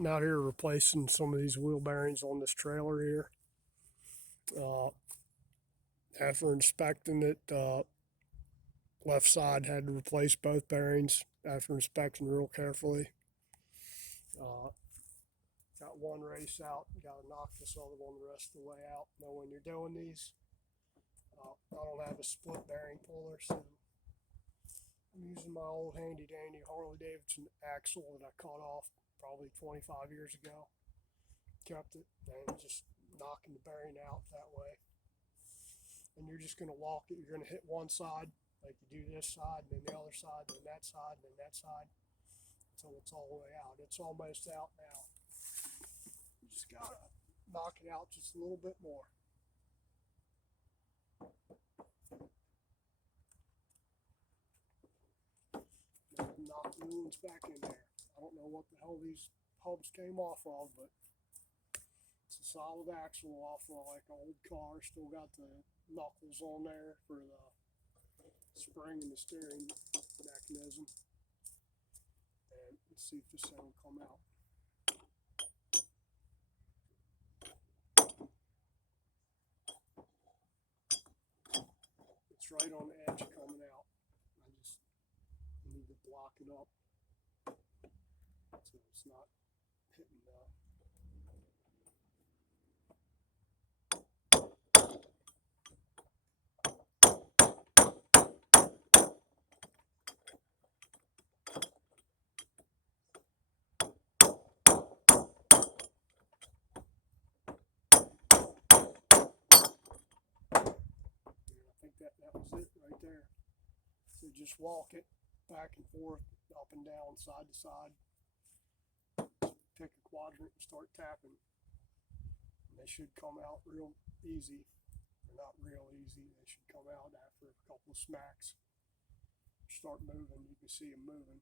I'm out here replacing some of these wheel bearings on this trailer here. Uh, After inspecting it, left side had to replace both bearings after inspecting real carefully. Uh, got one race out, got to knock this other one the rest of the way out. Now when you're doing these, I don't have a split bearing puller, so I'm using my old handy dandy Harley Davidson axle that I cut off probably 25 years ago. Kept it and just knocking the bearing out that way. And you're just going to walk it. You're going to hit one side, like you do this side, and then the other side, and then that side, and then that side, until it's all the way out. It's almost out now. You just got to knock it out just a little bit more. Knock the new ones back in there. I don't know what the hell these hubs came off of, but it's a solid axle off of like an old car. Still got the knuckles on there for the spring and the steering mechanism. And let's see if this thing will come out. It's right on the edge coming out. I just need to block it up so it's not hitting I think that was it right there. So just walk it back and forth, up and down, side to side. Pick a quadrant and start tapping. And they should come out real easy. They're not real easy. They should come out after a couple of smacks. Start moving. You can see them moving.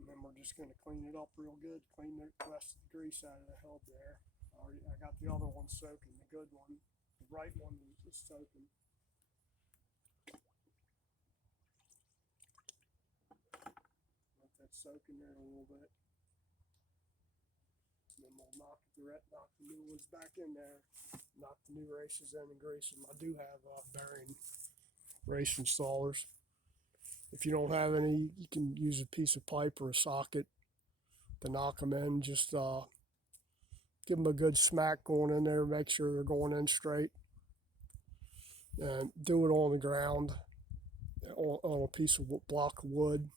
And then we're just going to clean it up real good. Clean the rest of the grease out of the hub there. I got the other one soaking, the good one. The right one is soaking. Let that soak in there a little bit. And then we'll knock the new ones back in there. Knock the new races in and grease them. I do have bearing race installers. If you don't have any, you can use a piece of pipe or a socket to knock them in. Just give them a good smack going in there. Make sure they're going in straight. And do it on the ground, on a piece of block of wood,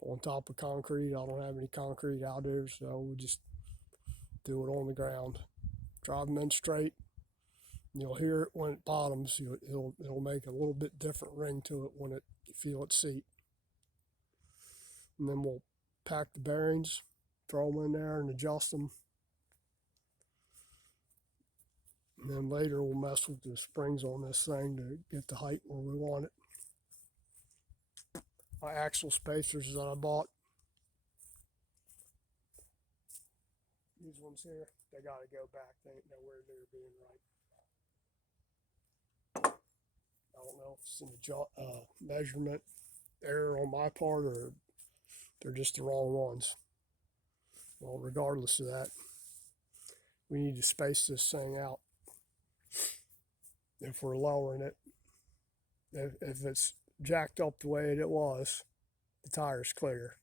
on top of concrete. I don't have any concrete out there, so we just do it on the ground. Drive them in straight. You'll hear it when it bottoms. It'll make a little bit different ring to it when you feel it seat. And then we'll pack the bearings, throw them in there and adjust them. And then later we'll mess with the springs on this thing to get the height where we want it. My axle spacers that I bought, these ones here, they got to go back. They ain't nowhere near being right. I don't know if it's an measurement error on my part or they're just the wrong ones. Well, regardless of that, we need to space this thing out. If we're lowering it, if it's jacked up the way it was, the tire's clear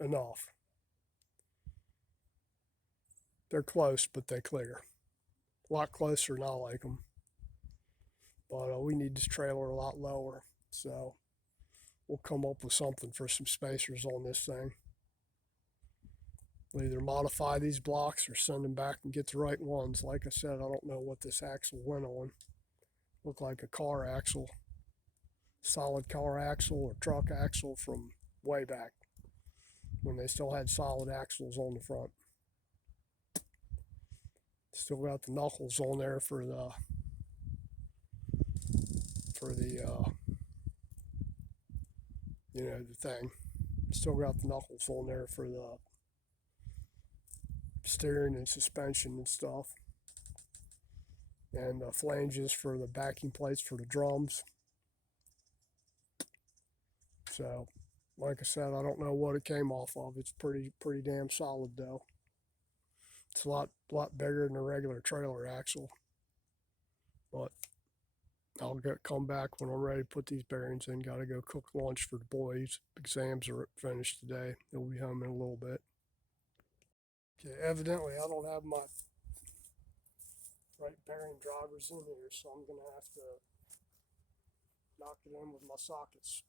enough. They're close, but they clear. A lot closer than I like them. But we need this trailer a lot lower, so we'll come up with something for some spacers on this thing. We'll either modify these blocks or send them back and get the right ones. Like I said, I don't know what this axle went on. Looked like a car axle, solid car axle or truck axle from way back when they still had solid axles on the front. Still got the knuckles on there for the the thing. Still got the knuckles on there for the steering and suspension and stuff. And the flanges for the backing plates for the drums. So Like I said, I don't know what it came off of. It's pretty damn solid though. It's a lot bigger than a regular trailer axle. But I'll come back when I'm ready to put these bearings in. Got to go cook lunch for the boys. Exams are finished today. They'll be home in a little bit. Okay, evidently I don't have my right bearing drivers in here, so I'm gonna have to knock it in with my sockets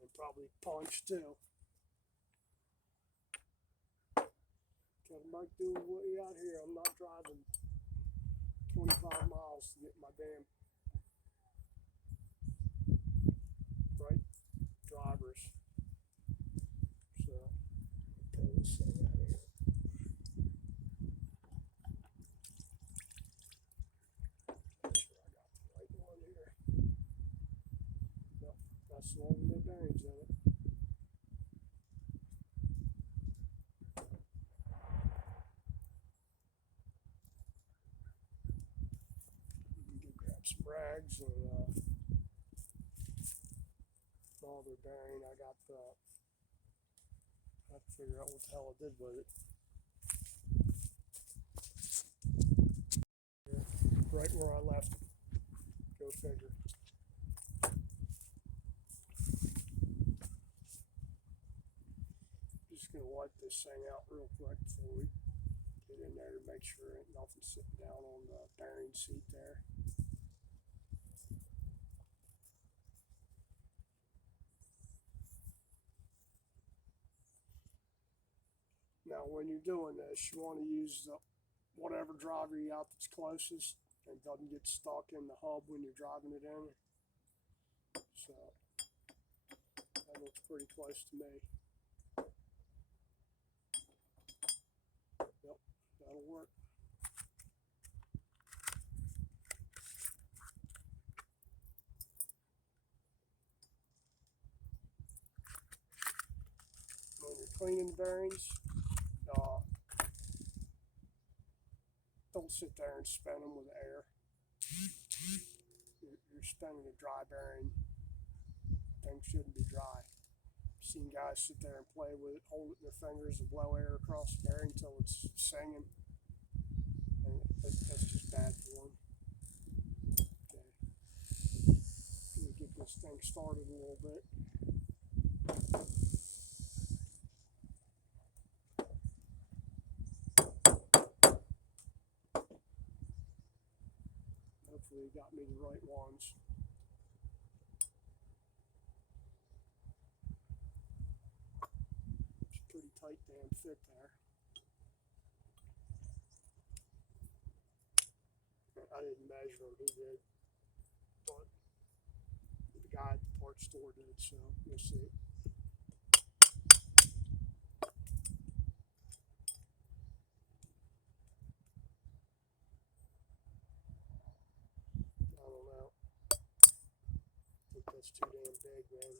and probably punch too. Gotta make do with what you got here. I'm not driving 25 miles to get my damn right drivers. So pull this thing out of here. Make sure I got the right one here. Yep, that's the one with the bearings in it. Grab some rags and all their bearing. I have to figure out what the hell I did with it. Right where I left it. Go figure. Just gonna wipe this thing out real quick before we get in there to make sure ain't nothing sitting down on the bearing seat there. Now when you're doing this, you want to use whatever driver you got that's closest and doesn't get stuck in the hub when you're driving it in. So that looks pretty close to me. Yep, that'll work. When you're cleaning the bearings, don't sit there and spin them with air. You're spinning a dry bearing. Things shouldn't be dry. I've seen guys sit there and play with it, hold it in their fingers and blow air across the bearing until it's singing. And that's just bad for them. Okay. Let me get this thing started a little bit. Hopefully it got me the right ones. It's a pretty tight damn fit there. I didn't measure them, he did. But the guy at the parts store did, so we'll see. I don't know. I think that's too damn big, man.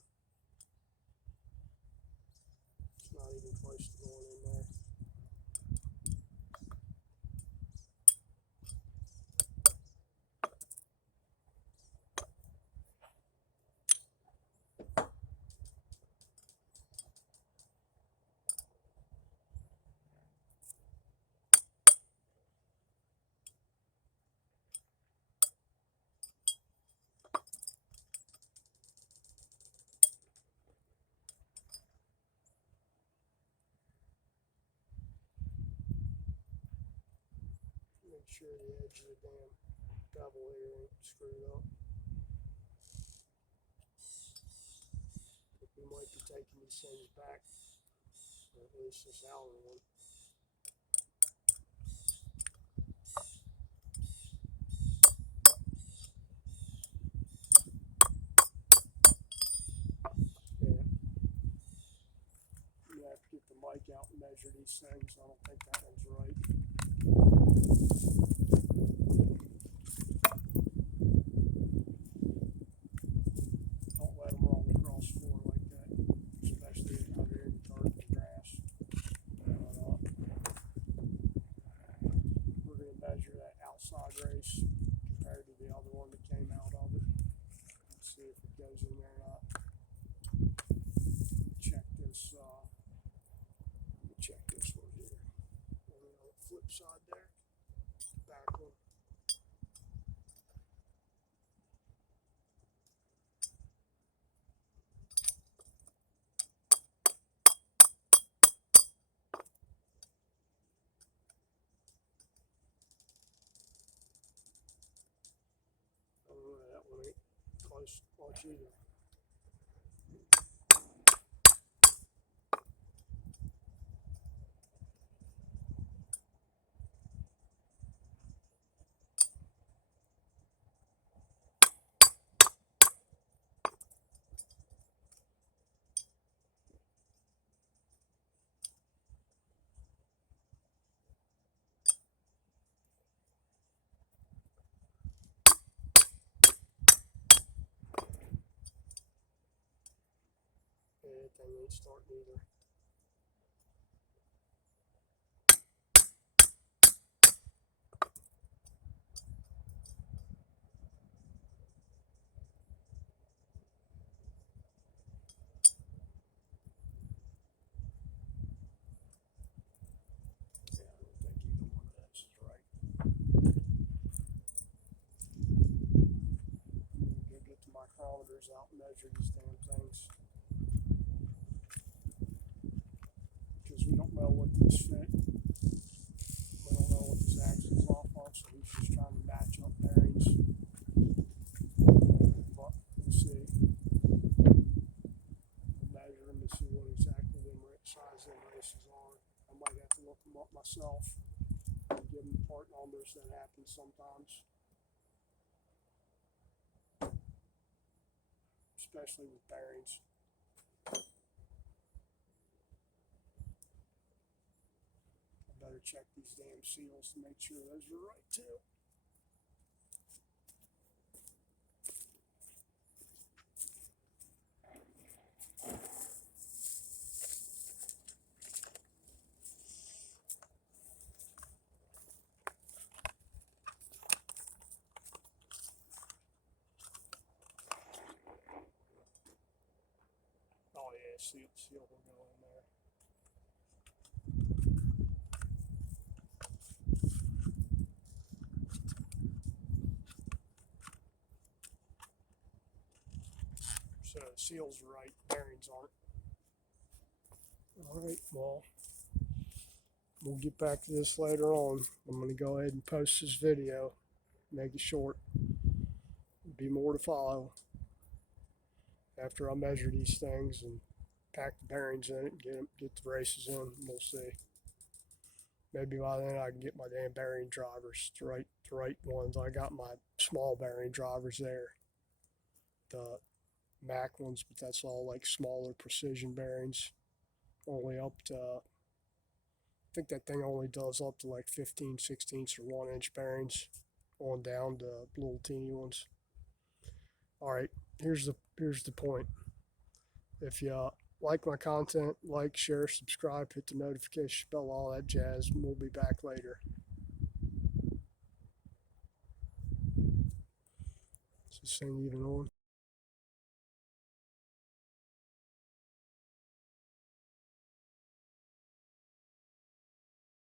It's not even close to going in there. Make sure the edge of the damn bevel here ain't screwed up. We might be taking these things back, or at least this outer one. Yeah. You have to get the mic out and measure these things. I don't think that one's right. Don't let them roll across the floor like that, especially out here in the dark and grass. We're going to measure that outside race compared to the other one that came out of it. Let's see if it goes in there or not. Check this. Check this one here. On the flip side there, back one. That one ain't close much either. That thing ain't starting either. Yeah, I don't think either one of those is right. Go get the micrometers out and measure these damn things. Because we don't know what these fit. We don't know what this axis is off of, so he's just trying to match up bearings. But we'll see. We'll measure them and see what exactly them size them races are. I might have to look them up myself and give them part numbers. That happens sometimes, especially with bearings. I better check these damn seals to make sure those are right too. Oh yeah, seal will go in there. So the seals are right, bearings aren't. Alright, well, we'll get back to this later on. I'm going to go ahead and post this video, make it short. There'll be more to follow after I measure these things and pack the bearings in it and get the races in. We'll see. Maybe by then I can get my damn bearing drivers, the right ones. I got my small bearing drivers there, the Mac ones, but that's all like smaller precision bearings, only up to, I think that thing only does up to like 15 16ths or 1 inch bearings on down to little teeny ones. Alright, here's the point. If you like my content, like, share, subscribe, hit the notification bell, all that jazz. We'll be back later. Is this thing even on?